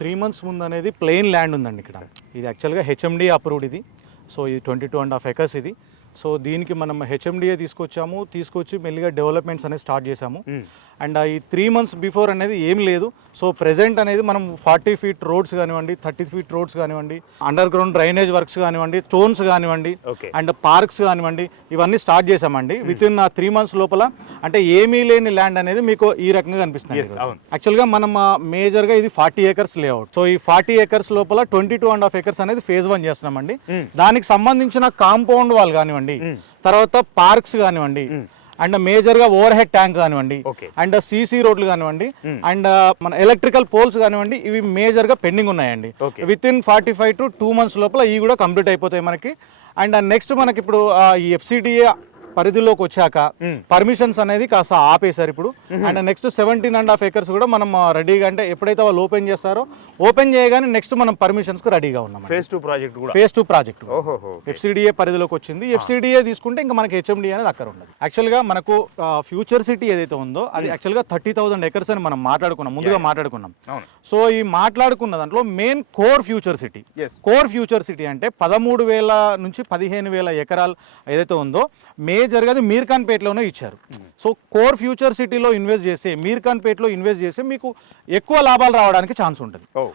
3 months ముందు అనేది plain land ఉందండి ఇక్కడ. ఇది యాక్చువల్గా హెచ్ఎండి అప్రూవ్డ్ ఇది. సో ఇది 22.5 acres ఇది. సో దీనికి మనం హెచ్ఎండిఏ తీసుకొచ్చి మెల్లిగా డెవలప్మెంట్స్ అనేది స్టార్ట్ చేసాము. అండ్ ఈ 3 months బిఫోర్ అనేది ఏం లేదు. సో ప్రెజెంట్ అనేది మనం 40 feet రోడ్స్ కానివ్వండి, 30 feet రోడ్స్ కానివ్వండి, అండర్ గ్రౌండ్ డ్రైనేజ్ వర్క్స్ కానివ్వండి, స్టోన్స్ కానివ్వండి, అండ్ పార్క్స్ కానివ్వండి, ఇవన్నీ స్టార్ట్ చేసామండి. విత్ ఇన్ 3 months లోపల అంటే ఏమీ లేని ల్యాండ్ అనేది మీకు ఈ రకంగా కనిపిస్తుంది. యాక్చువల్గా మనం మేజర్గా ఇది 40 acres లేఅవుట్. సో ఈ 40 acres లోపల 22.5 acres అనేది phase 1 చేస్తున్నామండి. దానికి సంబంధించిన కాంపౌండ్ వాల్ కానివ్వండి, తర్వాత పార్క్స్ కానివ్వండి, అండ్ మేజర్ గా ఓవర్ హెడ్ ట్యాంక్ కానివ్వండి, అండ్ సీసీ రోడ్లు కానివ్వండి, అండ్ మన ఎలక్ట్రికల్ పోల్స్ కానివ్వండి, ఇవి మేజర్ గా పెండింగ్ ఉన్నాయండి. విత్ ఇన్ 45 to 2 months లోపల ఇవి కూడా కంప్లీట్ అయిపోతాయి మనకి. అండ్ నెక్స్ట్ మనకి ఇప్పుడు ఈ ఎఫ్సిడిఏ పరిధిలోకి వచ్చాక పర్మిషన్స్ అనేది కాస్త ఆపేశారు ఇప్పుడు. అండ్ నెక్స్ట్ 17.5 acres కూడా మనం రెడీగా, అంటే ఎప్పుడైతే వాళ్ళు ఓపెన్ చేస్తారో ఓపెన్ చేయగానే నెక్స్ట్ మనం పర్మిషన్స్ కు రెడీగా ఉన్నాం. ఫేజ్ 2 ప్రాజెక్ట్ ఎఫ్సిడిఏ పరిధిలోకి వచ్చింది. ఎఫ్సిడిఏ తీసుకుంటే ఇంకా మనకి హెచ్ఎండి అనేది అక్కడ ఉండదు. యాక్చువల్ గా మనకు ఫ్యూచర్ సిటీ ఏదైతే ఉందో అది యాక్చువల్ గా 30,000 acres అని మనం ముందుగా మాట్లాడుకున్నాం. సో ఈ మాట్లాడుకున్న దాంట్లో మెయిన్ కోర్ ఫ్యూచర్ సిటీ అంటే 13,000 నుంచి 15,000 ఎకరాలు ఏదైతే ఉందో మేజర్గా అది మీర్ఖాన్పేటలోనే ఇచ్చారు. సో కోర్ ఫ్యూచర్ సిటీలో ఇన్వెస్ట్ చేస్తే, మీర్ఖాన్పేటలో ఇన్వెస్ట్ చేస్తే మీకు ఎక్కువ లాభాలు రావడానికి ఛాన్స్ ఉంటుంది.